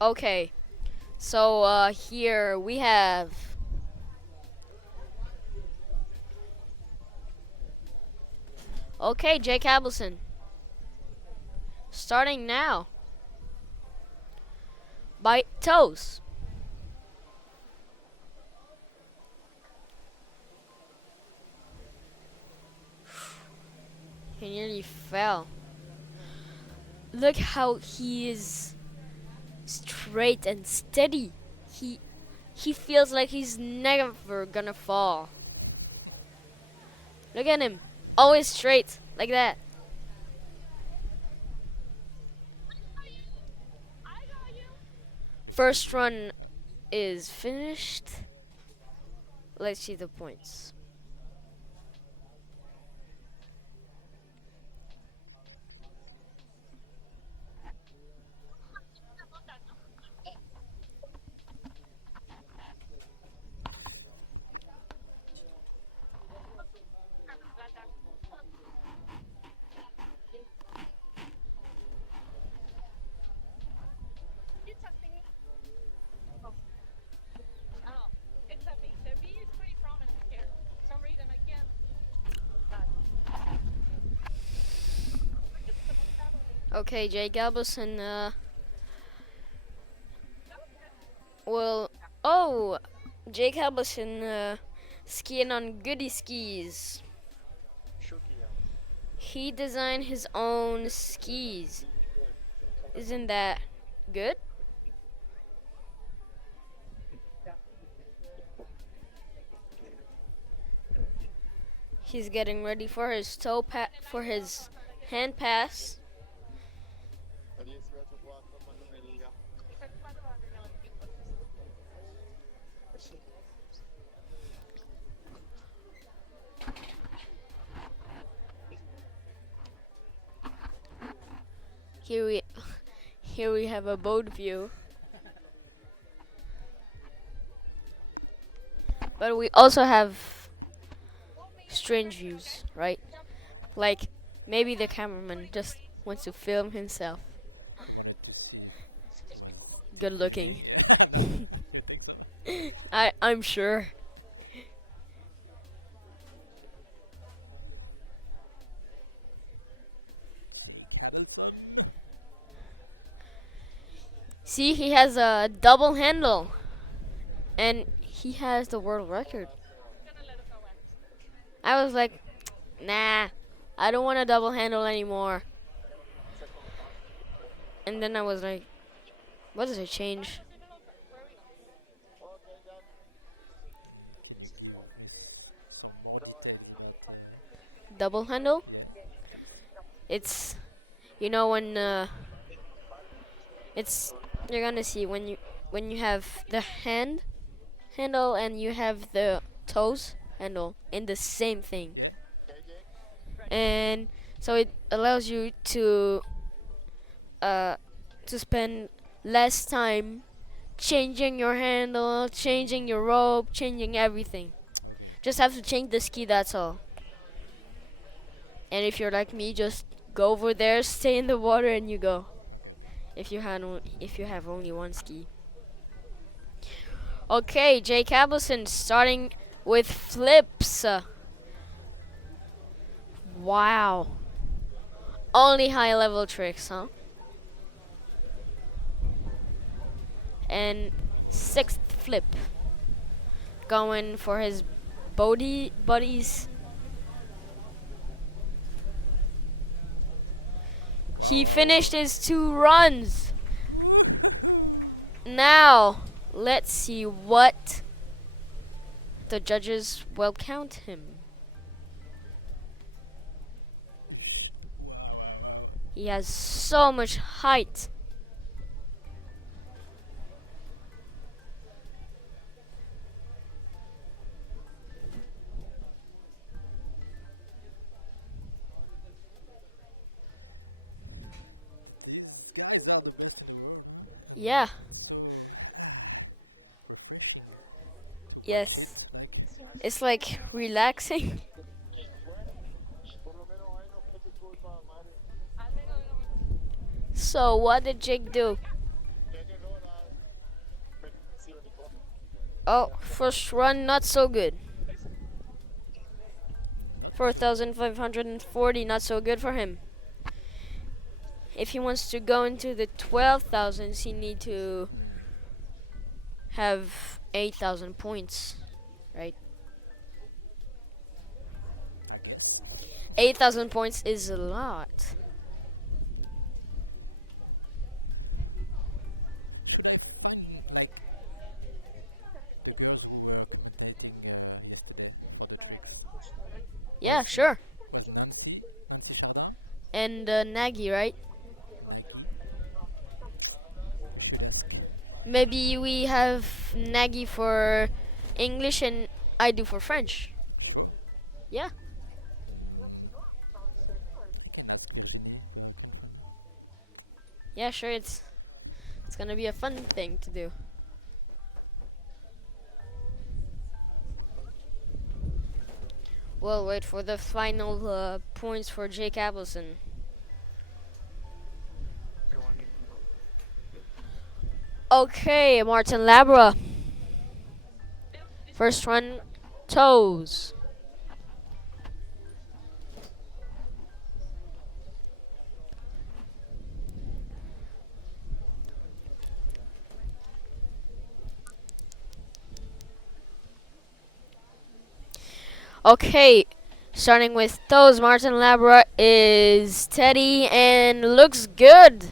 Okay, so here we have. Okay, Jake Abelson. Starting now. By toes. He nearly fell. Look how he is straight and steady. He feels like he's never gonna fall. Look at him. Always straight, like that. First run is finished. Let's see the points. Okay, Jake Galbison, Jake Galbison, skiing on Goody skis. He designed his own skis. Isn't that good? He's getting ready for his for his hand pass. Here we have a boat view. But we also have strange views, right? Like maybe the cameraman just wants to film himself. Good looking. I'm sure. See, he has a double handle, and he has the world record. I was like, nah, I don't want a double handle anymore. And then I was like, what does it change? Double handle? It's, you know, when it's, you're gonna see when you have the handle and you have the toes handle in the same thing, and so it allows you to spend less time changing your handle, changing your rope, changing everything. Just have to change the ski, that's all. And if you're like me, just go over there, stay in the water, and you go. If you have only one ski. Okay, Jake Abelson starting with flips. Wow. Only high level tricks, huh? And sixth flip. Going for his buddies. He finished his 2 runs. Now, let's see what the judges will count him. He has so much height. Yeah. Yes. It's like relaxing. So what did Jake do? Oh, first run not so good. 4,540, not so good for him. If he wants to go into the 12,000s, he need to have 8,000 points, right? 8,000 points is a lot. Yeah, sure. And Nagy, right? Maybe we have Nagy for English and I do for French. Yeah. Yeah, sure. It's gonna be a fun thing to do. We'll wait for the final points for Jake Abelson. Okay, Martin Labra. First run, toes. Okay, starting with toes, Martin Labra is steady and looks good.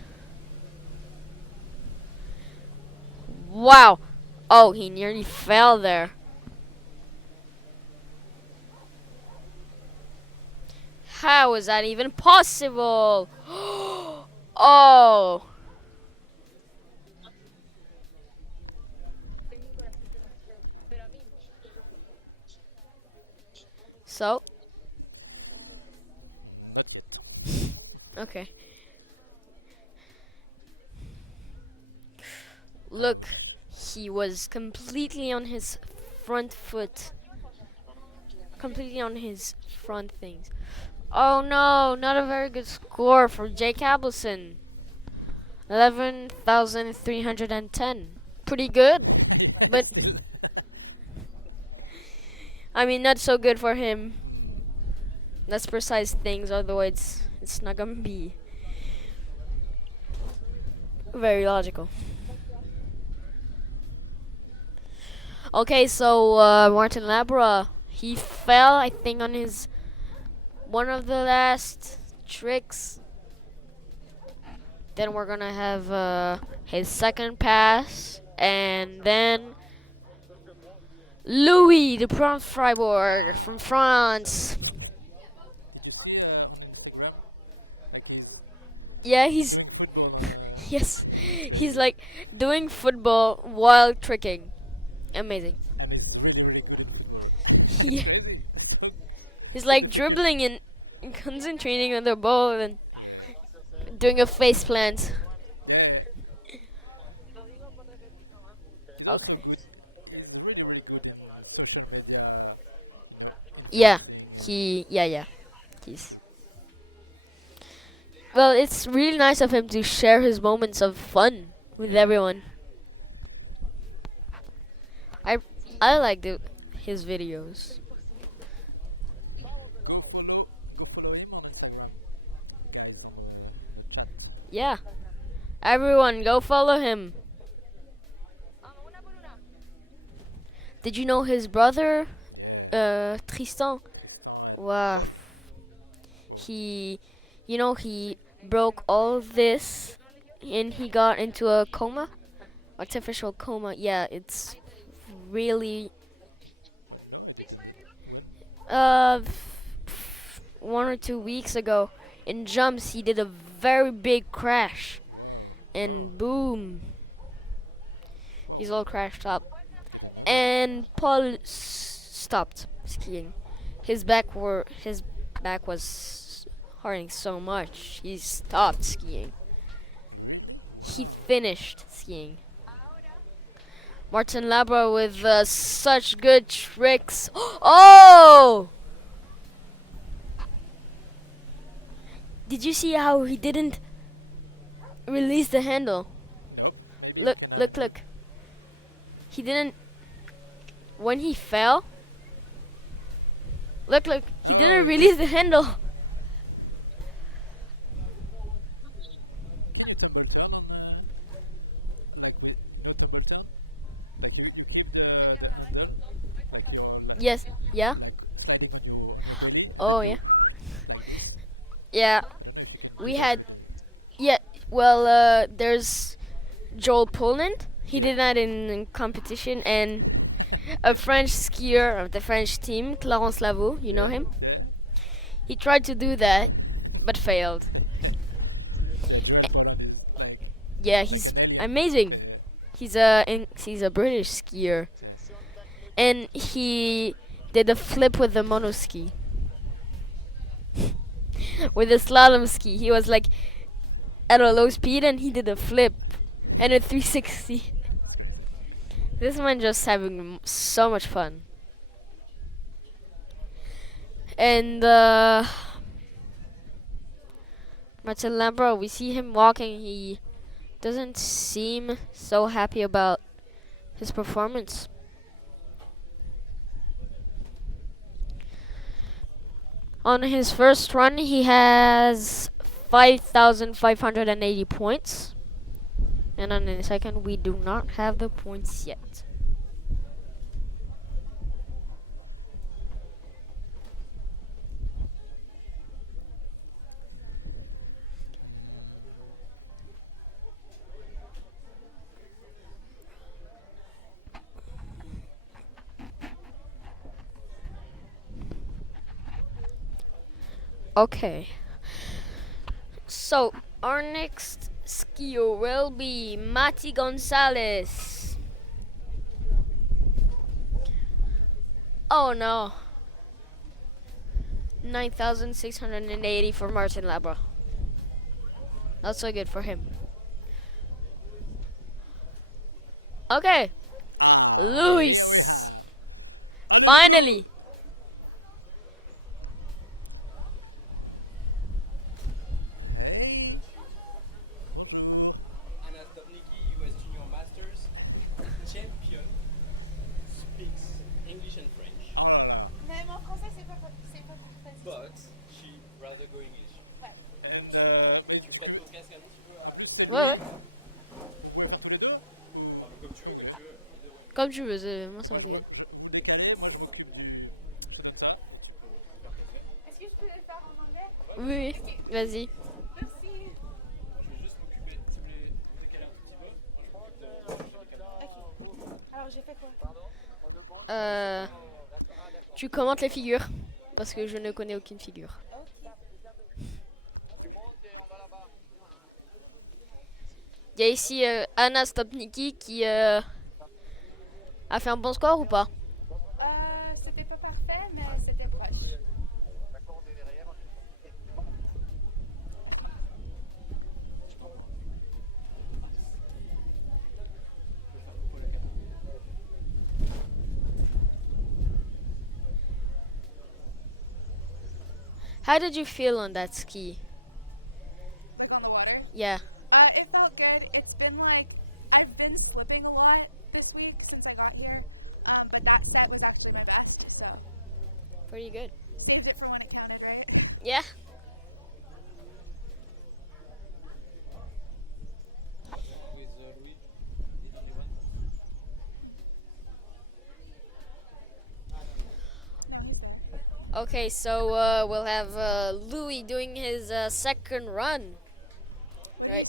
Wow. Oh, he nearly fell there. How is that even possible? Oh. So? Okay. Look, he was completely on his front foot. Completely on his front things. Oh no, not a very good score for Jake Abelson. 11,310. Pretty good, but I mean not so good for him. That's precise things, otherwise it's not gonna be very logical. Okay, so Martin Labra, he fell, I think, on his one of the last tricks. Then we're gonna have his second pass, and then Louis Duplan-Fribourg from France. Yeah, he's yes, he's like doing football while tricking. Amazing. Yeah. He's like dribbling and concentrating on the ball and doing a face plant. Okay. Yeah. Yeah. He's well, it's really nice of him to share his moments of fun with everyone. I like his videos. Yeah. Everyone, go follow him. Did you know his brother, Tristan? Wow. He broke all this and he got into a coma. Artificial coma. Yeah, it's really 1 or 2 weeks ago in jumps he did a very big crash and boom, he's all crashed up. And Paul stopped skiing. His back was hurting so much. He stopped skiing. He finished skiing. Martin Labra with such good tricks. Oh! Did you see how he didn't release the handle? Look. He didn't when he fell, look, he didn't release the handle. Yes, yeah. Oh, yeah. Yeah, we had, yeah, well, there's Joel Poland. He did that in competition, and a French skier of the French team, Clarence Lavaux, you know him? He tried to do that, but failed. Yeah, he's amazing. He's a British skier, and he did a flip with the monoski, with a slalom ski. He was like at a low speed, and he did a flip and a 360. This man just having so much fun. And Martin Lambro, we see him walking. He doesn't seem so happy about his performance. On his first run, he has 5,580 points. And on the second, we do not have the points yet. Okay. So, our next skier will be Matias Gonzalez. Oh no. 9,680 for Martin Labra. Not so good for him. Okay. Luis. Finally. Hannah Stopnicki, US Junior Masters champion, speaks English and French. Oh là là. Même en français, c'est pas facile. But she rather go English. Ouais. Tu ferais ton casque un petit peu à... Ouais. Comme tu veux, comme tu veux. Comme tu veux, moi ça va être égal. Est-ce que je peux le faire en anglais? Oui, vas-y. Merci. Je vais juste m'occuper, si vous voulez décaler un tout petit peu. Ok. Alors j'ai fait quoi? Tu commentes les figures, parce que je ne connais aucune figure. Il y a ici Hannah Stopnicki qui a fait un bon score ou pas? C'était pas parfait, mais c'était proche. How did you feel on that ski? Like on the water? Yeah. It felt good. It's been like, I've been slipping a lot this week since I got here. But that was actually my best, so. Pretty good. Saved it for when it counted, right? Yeah. With Louis, did you want? Okay, so we'll have Louis doing his second run. Right.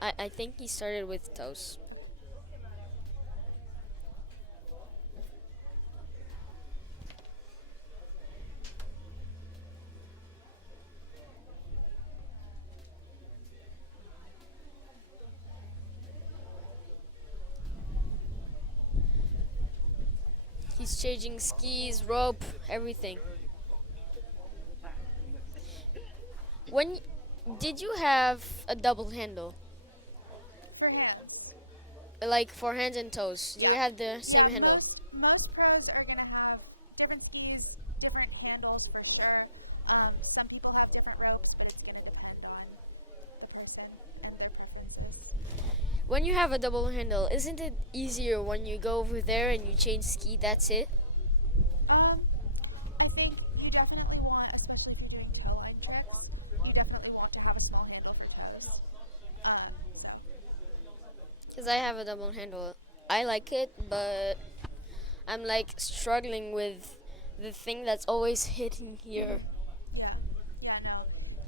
I think he started with toes. He's changing skis, rope, everything. When did you have a double handle? For hands. Like for hands and toes? Do you have the same handle? Most players are going to have different skis, different handles for sure. Some people have different ropes, but it's going to depend on the person and their preferences. When you have a double handle, isn't it easier when you go over there and you change ski? That's it. I think you definitely want, especially if you're doing the LM trip, you definitely want to have a small handle for meilleurs. Because I have a double handle. I like it, but I'm like struggling with the thing that's always hitting here. Yeah, no,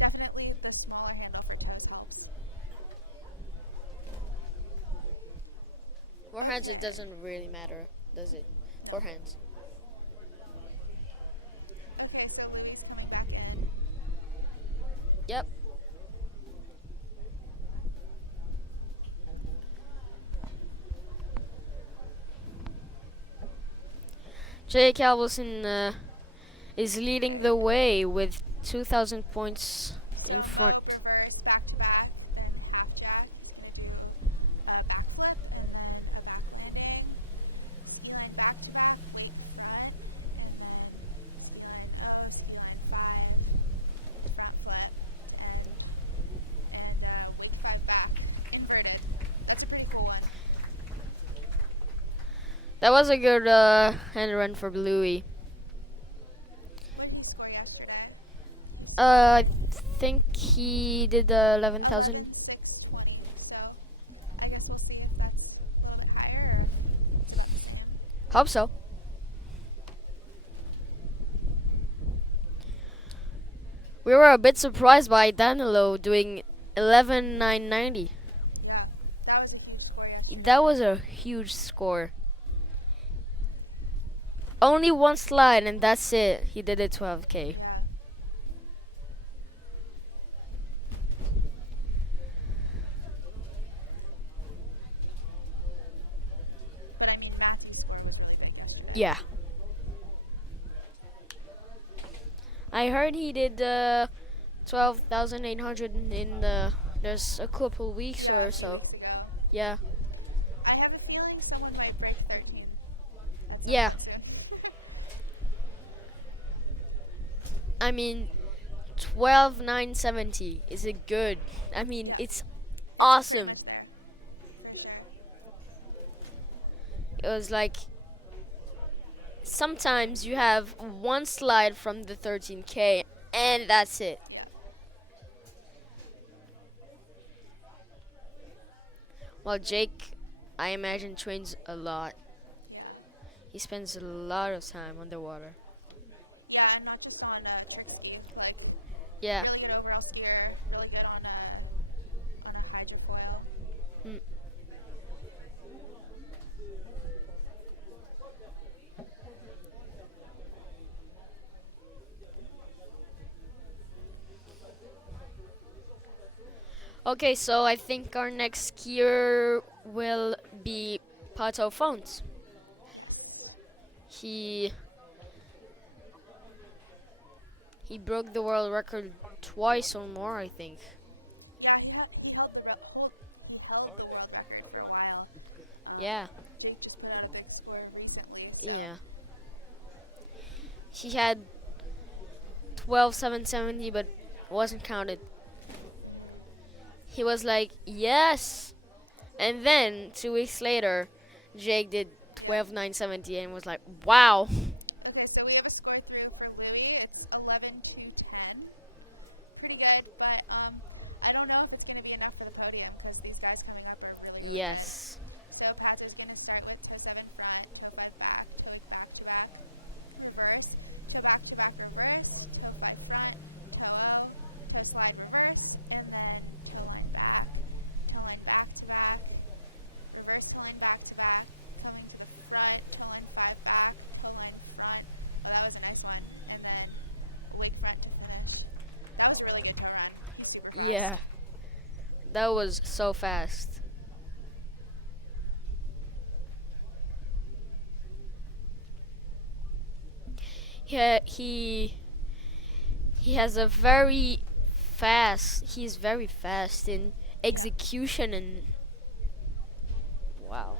definitely the smaller handle for meilleurs helps. For hands, it doesn't really matter, does it? For hands. Okay, so Lily's coming back in. Yep. Jake Alverson is leading the way with 2,000 points in front. Reverse, back to back, and half track, back flip, and then a back landing, stealing back to back, straight to front, and then stealing up, stealing five, back flip, and five back, inverted. That's a pretty cool one. That was a good hand run for Bluey. What was the score yesterday? I think he did 11,000. 6:20, so I guess we'll see if that's a little bit higher or Hope so. We were a bit surprised by Danylo doing 11,990. that was a huge score. That was a huge score. Only one slide and that's it. He did it 12K. But I mean, Matthew's score was really good. Yeah. I heard he did 12,800 in there's a couple weeks or so. Weeks ago. Yeah. I have a feeling someone might break 13. That's Yeah. what I'm saying. I mean, 12,970 is it good? I mean, it's awesome. It was like sometimes you have one slide from the 13K and that's it. Well, Jake, I imagine, trains a lot. He spends a lot of time underwater. Yeah, and not just on trick skis, but Yeah. really good overall steer, really good on a high jump around. Mm. Okay, so I think our next skier will be Patricio Font. He broke the world record twice or more, I think. Yeah, he held the world record for a while. Yeah. Jake just put out a big score recently. So. Yeah. He had 12,770, but wasn't counted. He was like, yes. And then 2 weeks later, Jake did 12,970 and was like, wow. Okay, so we have a score through for Louis. It's 11-10. Pretty good, but I don't know if it's going to be enough for the podium because these guys coming up are really good. Yes. So Patrick's going to start with twist in front, go back, twist back to back, reverse, so back to back reverse, go back front, toe out, twist line reverse, and then toe line back to back, reverse toe line back to back, toe line to the front, toe line back, toe line front. That was a nice one. And then wake front. That was a really good toe line. Yeah. That was so fast. Yeah, he has a very fast. He's very fast in execution and wow.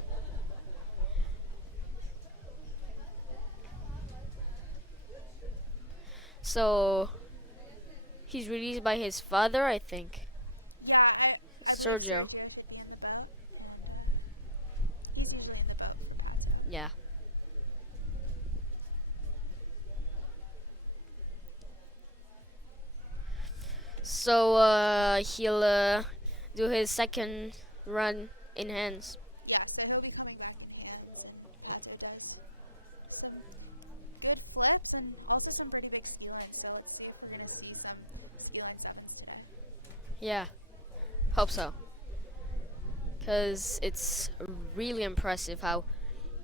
So he's released by his father, I think. Yeah, I Sergio. So he'll do his second run in hands. Yeah, so he'll be coming down after that. Some good flips and also some pretty big stealing. So let's see if we're going to see some stealing sevens today. Yeah, hope so. Because it's really impressive how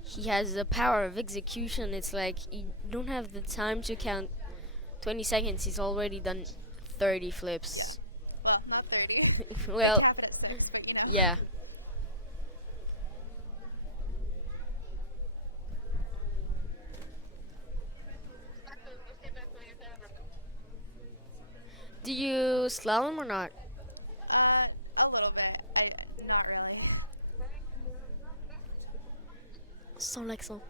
he has the power of execution. It's like you don't have the time to count 20 seconds. He's already done 30 flips. Well, not 30. Well, Half of it's still good, you know? yeah. Do you slalom or not? A little bit. Not really. Sans l'accent.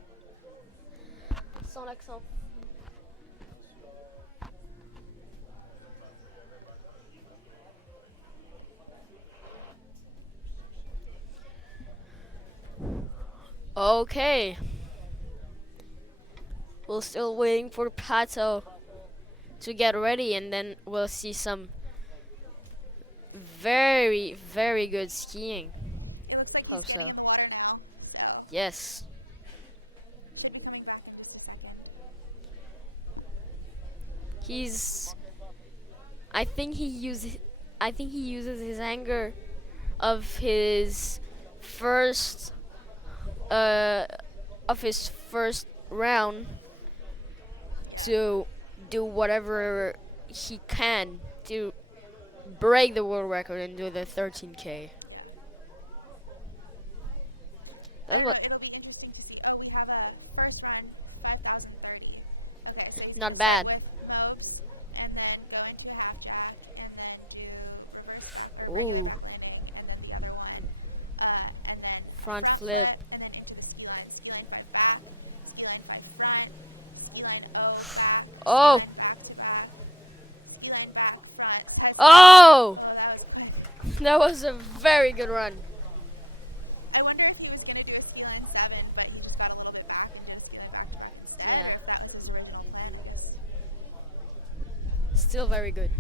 Sans l'accent. Okay. We're still waiting for Pato to get ready, and then we'll see some very, very good skiing. It looks like Hope he's so. in the water now. Yes. Should be coming back in just a second. He's. I think he uses his anger of his first round to do whatever he can to break the world record and do the 13K. That's what. It'll be interesting to see. Oh, we have a first time 5,030. Okay. So we Not can bad. start with moves and then go into the half track and then do Ooh, and then the other one. And then front front flip. and then into the ski line. Ski line by back, ski line by front, ski line back, Oh, back to back, ski line back, front. oh! So that was- That was a very good run. I wonder if he was going to do a ski line 7, but he just got a little bit back from his Yeah, That was really nice. still very good.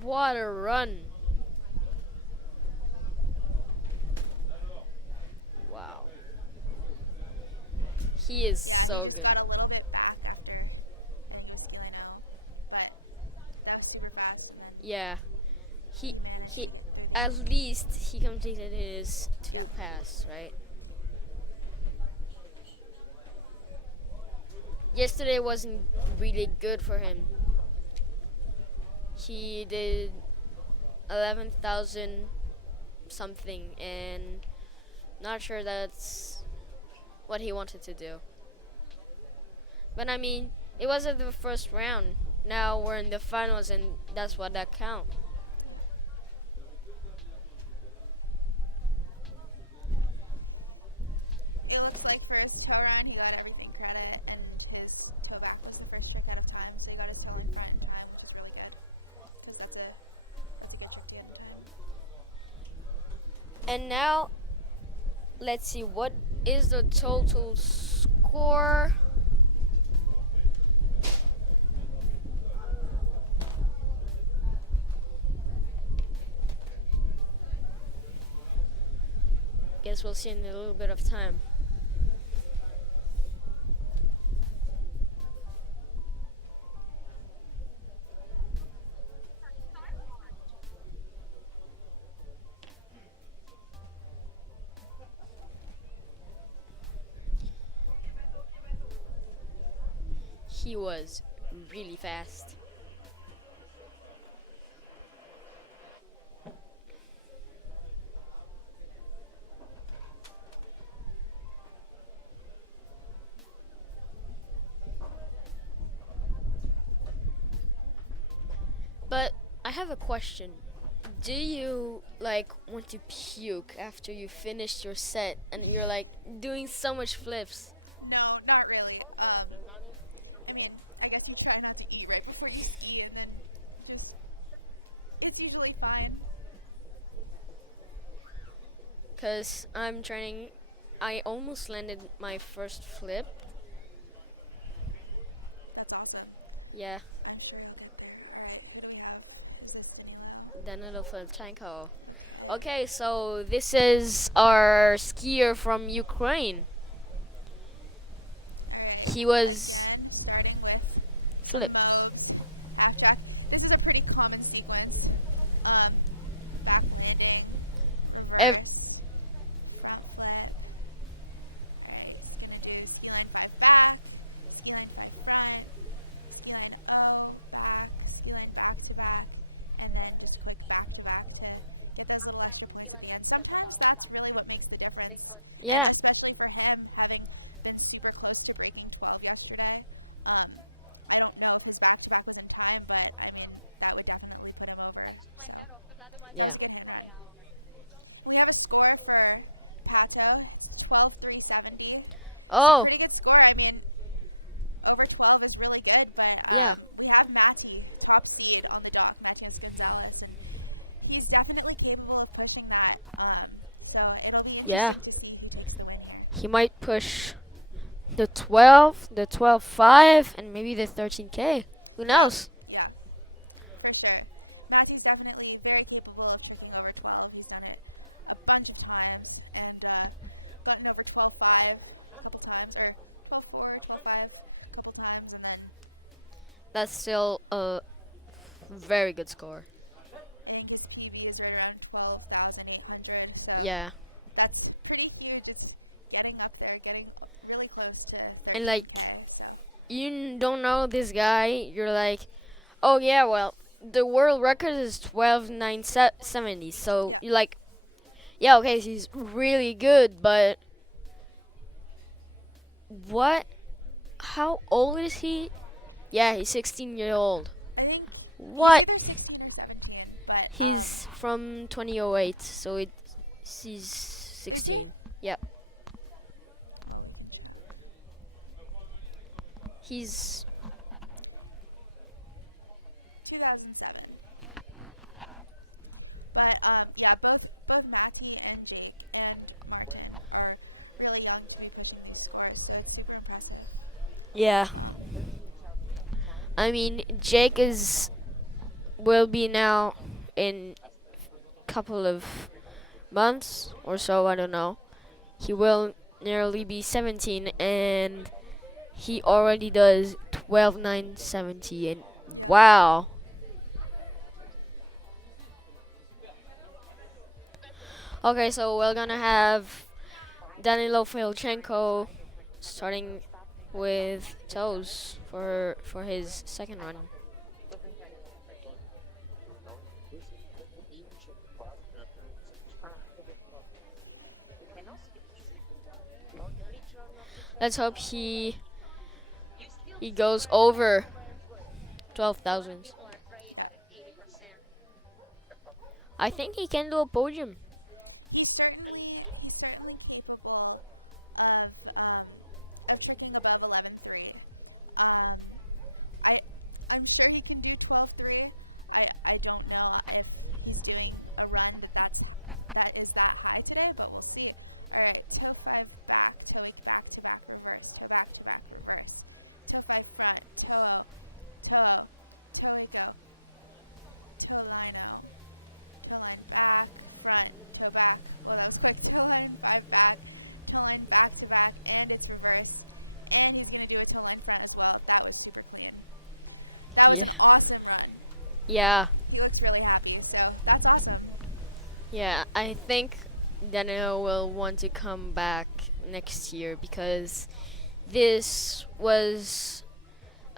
What a run. Wow. He is so good. Got a little bit back after he was going out, but that's super fast. Yeah. He at least he completed his 2 pass, right? Yesterday wasn't really good for him. He did 11,000 something, and not sure that's what he wanted to do. But I mean, it wasn't the first round. Now we're in the finals, and that's what that count. It looks like for his toe run, he got everything got it, and his toe back was the first trick out of time, so he got his toe in time and time. So that's a good time. And now, let's see, what is the total score? Guess we'll see in a little bit of time. He was really fast. But I have a question. Do you like want to puke after you finished your set and you're like doing so much flips? No, not really. I mean, I guess you start wanting to eat right before you ski, and then it's usually fine. Cause I'm training. I almost landed my first flip, Yeah. Danylo Filchenko. Okay, so this is our skier from Ukraine. He was flips. This is a pretty common sequence. Ev- Sometimes that's really what makes the difference. yeah. Especially for him having been super close to breaking 12 yesterday. I don't know if his back-to-back was in time, but I mean, that would definitely put him over. Yeah. We have a score for Pato, 12,370. Oh, Pretty good score. I mean, over 12 is really good, but yeah. we have Matthew, top speed on the dock, Matias Gonzalez. He's definitely capable of pushing that. So it'll be Yeah. interesting to see who gets there. He might push the 12, the 12.5, and maybe the 13K. Who knows? Yeah, for sure. Matthew's definitely very capable of pushing over 12. He's won it a bunch of times. And gotten over 12.5 a couple times, or 12.4, 12.5 a couple times, and then That's still a very good score. his PB is right around 12,800. So Yeah. that's pretty huge, just getting up there, getting really close to. And like, you don't know this guy, you're like, oh yeah, well, the world record is 12,970. So you're like, yeah, okay, he's really good, but what? How old is he? Yeah, he's 16 years old. I think What? either 16 or 17, but He's from 2008, so he's 16. Yep. He's 2007. But yeah, both Matthew and Jake and are really young positions in the sport, so it's super impressive. yeah. I mean, Jake will be now in couple of months or so. I don't know. He will nearly be 17, and he already does 12,970. And wow. Okay, so we're gonna have Danylo Filchenko starting with toes for his second run. Let's hope he goes over 12,000. I think he can do a podium. He's certainly capable of kicking above 11.3. I'm sure he can do 12.3. I don't know if he's doing a run that is that high today, but we'll see. Alright, so let's go back to back reverse, back to back reverse. Let's go front, toe up, toe up, toe line up. Back, front, to back, reverse. Like toe-line, back, toe-line, back to back, and it's reverse. And he's going to do a toe-line front as well. That was super clean. That was Yeah. an awesome run. Yeah, He looks really happy, so that's awesome. yeah. I think Daniel will want to come back next year because this was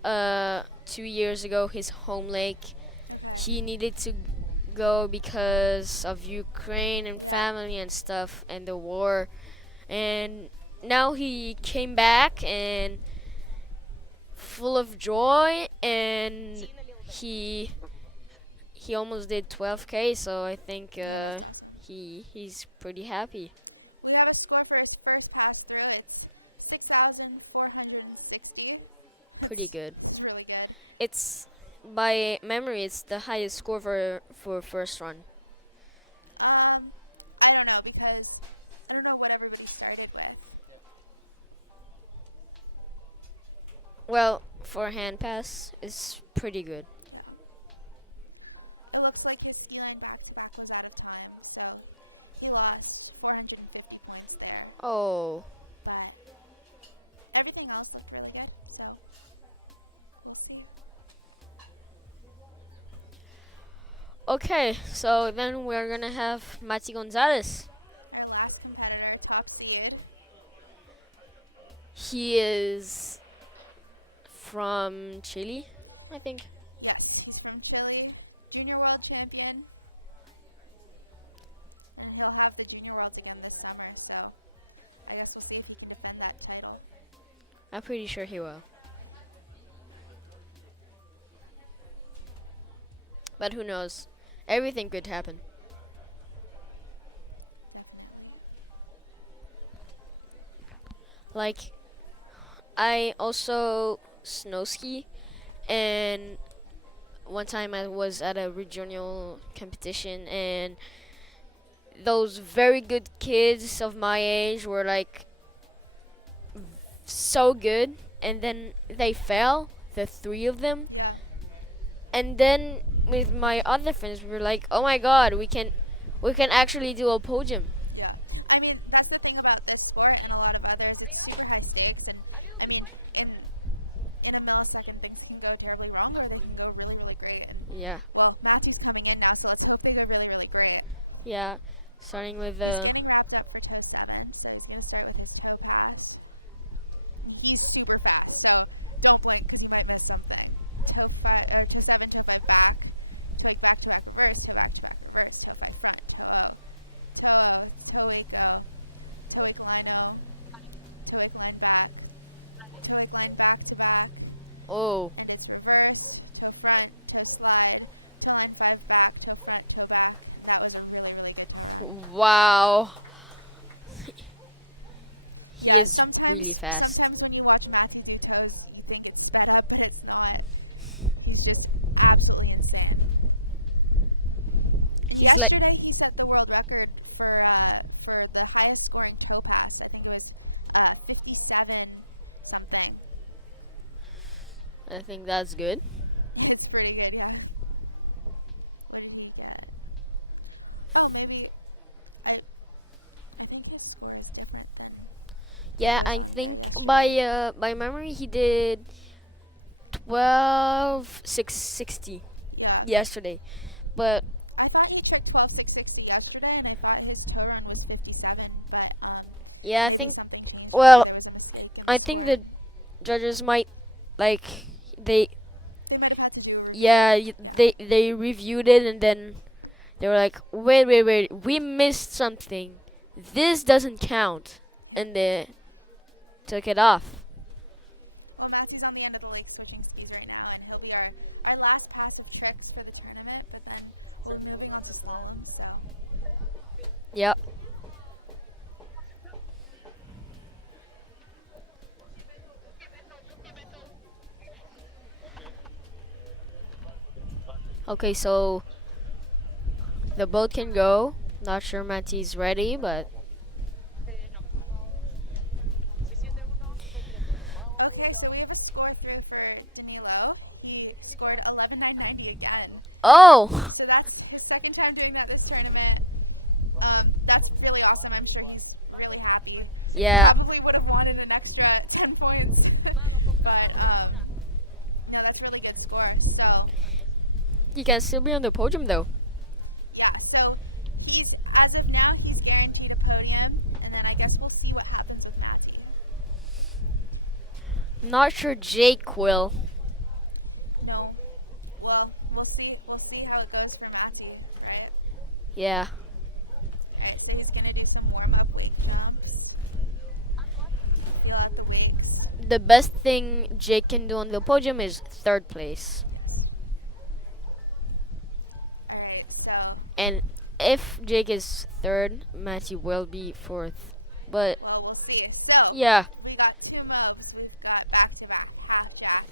2 years ago his home lake. He needed to go because of Ukraine and family and stuff and the war, and now he came back and full of joy, and he almost did 12K, so I think he's pretty happy. We had a score for his first pass through 6,460. Pretty good. It's really good. It's by memory, it's the highest score for first run. I don't know because I don't know what everybody started with. Well, for hand pass, it's pretty good. It looks like his ski line box was out of time, so he lost 450 points there. Oh, But everything else looks really good, so we'll see. okay. So then we're gonna have Matias Gonzalez. Our last competitor, top seed. He is from Chile, I think. Yes, he's from Chile, junior world champion. And he'll have the junior world again this summer, so I have to see if he can defend that title. I'm pretty sure he will. But who knows? Everything could happen. Like, I also snow ski, and one time I was at a regional competition, and those very good kids of my age were like so good, and then they fell, the three of them. Yeah. And then with my other friends, we were like, "Oh my God, we can actually do a podium." Yeah. I mean, that's the thing about this sport and a lot of others. They have jigs, and I mean, in a millisecond, things can go terribly wrong, or they can go really, really great. Yeah, Well, Matthew's coming in now, so hopefully they're really, really great. yeah. Starting with the Getting wrapped up for 27, so it's going to start to head off. He's super fast, so don't worry, just might miss something. It's 27 to my wow. So back to that first, back to that first, and then back to that. Totally out. Totally flying out. Totally flying back. And it's totally flying back to back. oh, First, to the front, to the slot. Totally flying back to the front, to the wall. That was really, really good. wow. He is really fast. Sometimes when you watch a match with things spread out, but it's not just absolutely insane. He's like, Yesterday he set the world record for the highest scoring full pass. Like it was 57 something. I think that's good. It's pretty good, yeah. Oh, maybe. Yeah, I think by memory he did 12,660 yesterday, but I thought it was 12 to 60 yesterday, and I thought it was still only 57. But yeah, I think the judges might like they they might have to do it. yeah they reviewed it, and then they were like, wait, we missed something, this doesn't count, and they took it off. Well, Matthew's on the end of the league switching speed right now, and he'll be our last pass of tricks for the tournament, and then we're moving on to slalom, so. Yep. Okay, so the boat can go. Not sure Matty's ready, but Okay, so we have a score here for Danylo. He scored 11,990 again. oh, So that's his second time doing that this tournament. That's really awesome. I'm sure he's really happy. yeah. Probably would have wanted an extra 10 points. But, no, that's a really good score. So, He can still be on the podium though. yeah. So, he's, as of now, he's guaranteed a podium. And then I guess we'll see what happens with Matthew. Not sure Jake will. No. Well, we'll see how it goes for Matthew, right? Yeah. So he's gonna do some warm-up exams. The best thing Jake can do on the podium is third place. Alright, so And if Jake is third, Matty will be fourth. But well, we'll see. So yeah, we got two loves. We've got back-to-back half jack.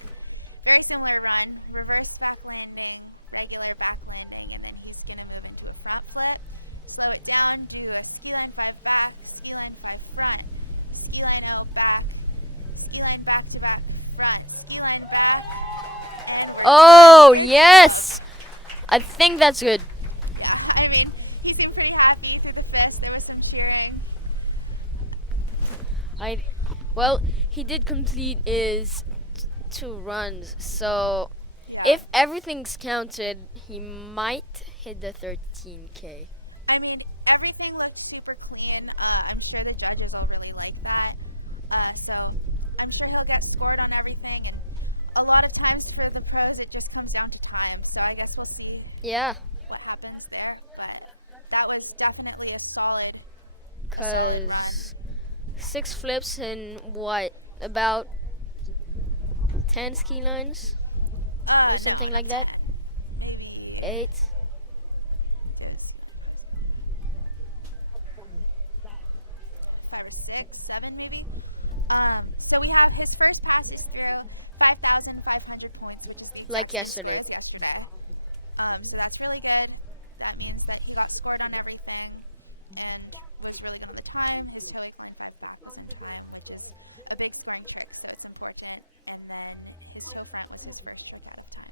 Very similar run. Reverse back landing, regular back landing, and then he's gonna do a back flip. Slow it down, do a ski line 5 back, ski line 5 front, ski line out back to back front, ski Oh, yes! I think that's good. Yeah, I mean, he seemed pretty happy with the fist. There was some cheering. Well, he did complete his 2 runs, so if everything's counted, he might hit the 13K. I mean, everything looked super clean. I'm sure the judges will really like that. So I'm sure he'll get scored on everything. And a lot of times for the pros, it just comes down to time. So I guess we'll see Yeah, what happens there. But that was definitely a solid. because 6 flips in what, about 10 ski lines or something like that? 8. 6, 7 maybe. So we have his first pass is through 5,500 points. Like yesterday. Yesterday. So that's really good. That means that he got scored on everything. And we really know the time. It's really 25,000, which is a big scoring trick, so it's important. And then his show front was his first trick at a time.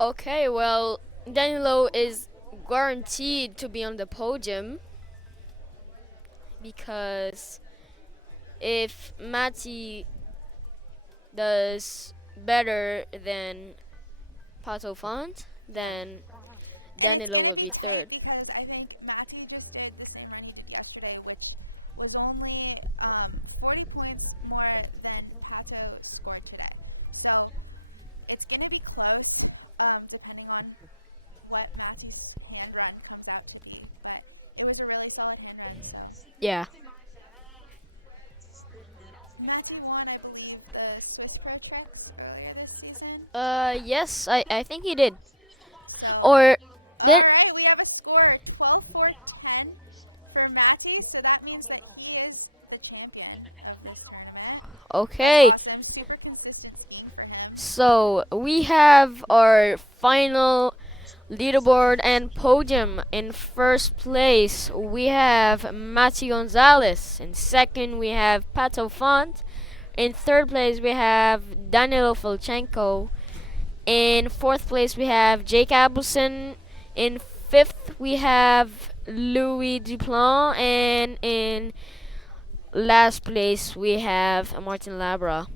Okay, well, Danylo is guaranteed to be on the podium because if Mati does better than Patricio Font, then Danylo will be third. Because I think Matthew just did the same run he did yesterday, which was only 40 points more than Pato scored today. So it's going to be close, depending on what Matthew's hand run comes out to be. But it was a really solid hand run. So. Yeah. Matthew won, I believe, the Swiss Pro Trucks earlier this season. Yes, I think he did. Or did Alright, we have a score 12-4-10 for Matthew, so that means that he is the champion of this tournament. okay. Awesome, super consistent skiing for him. So we have our final leaderboard and podium. In first place, we have Matias Gonzalez. In second, we have Patricio Font. In third place, we have Danylo Filchenko. In fourth place, we have Jake Abelson. In fifth, we have Louis Duplan. And in last place, we have Martin Labra.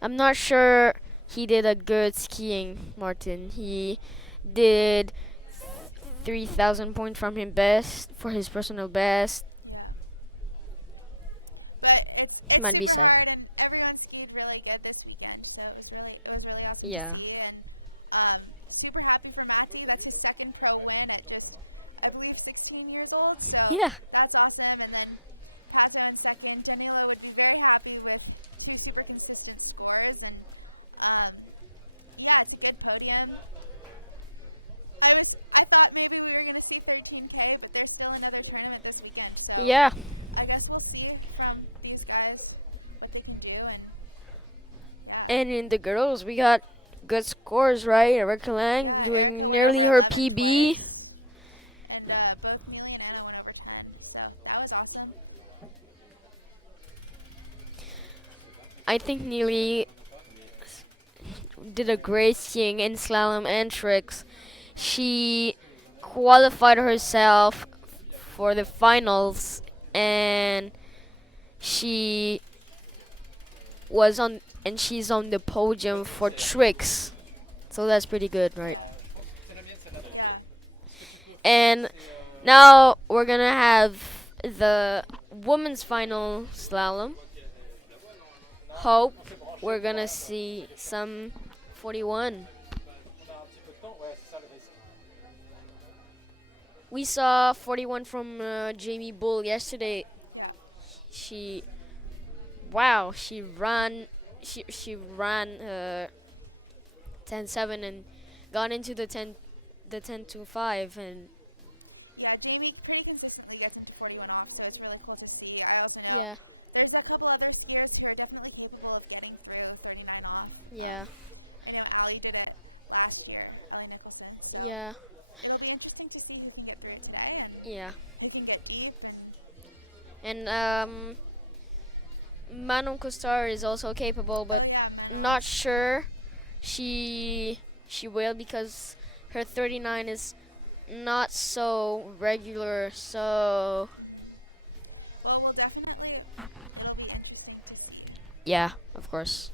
I'm not sure he did a good skiing, Martin. He did 3,000 points from his best, for his personal best. But He might be sad. everyone skied really good this weekend, so it was really awesome Yeah. to see. And super happy for Matthew. That's his second pro win at just, I believe, 16 years old. So Yeah. that's awesome. And then Pato in second. Danylo would be very happy with two super consistent scores. And yeah, it's a good podium. I thought maybe we were going to see 13K, but there's still another tournament this weekend. So Yeah. I guess we'll see from these guys what they can do. And in the girls, we got good scores, right? Erica Lang doing nearly her PB. And both Neely and Anna went over 10. So that was awesome. I think Neely did a great skiing in slalom and tricks. She qualified herself for the finals, and she's on the podium for tricks. So that's pretty good, right? And now we're gonna have the women's final slalom. Hope we're gonna see some 41. We saw 41 from Jamie Bull yesterday. She ran 10-7 and got into the 10-5 and Yeah, Jamie pretty consistently gets into 41 off, so it's really cool to see. I love that. yeah. There's a couple other skiers who are definitely capable of getting through the 49 off. Yeah. I know Ali did it last year. Yeah. It would be interesting to see who can get through today. And Yeah. who can get beat. And And Manon Costar is also capable, but not sure she will, because her 39 is not so regular. So Well, we'll definitely. yeah, of course.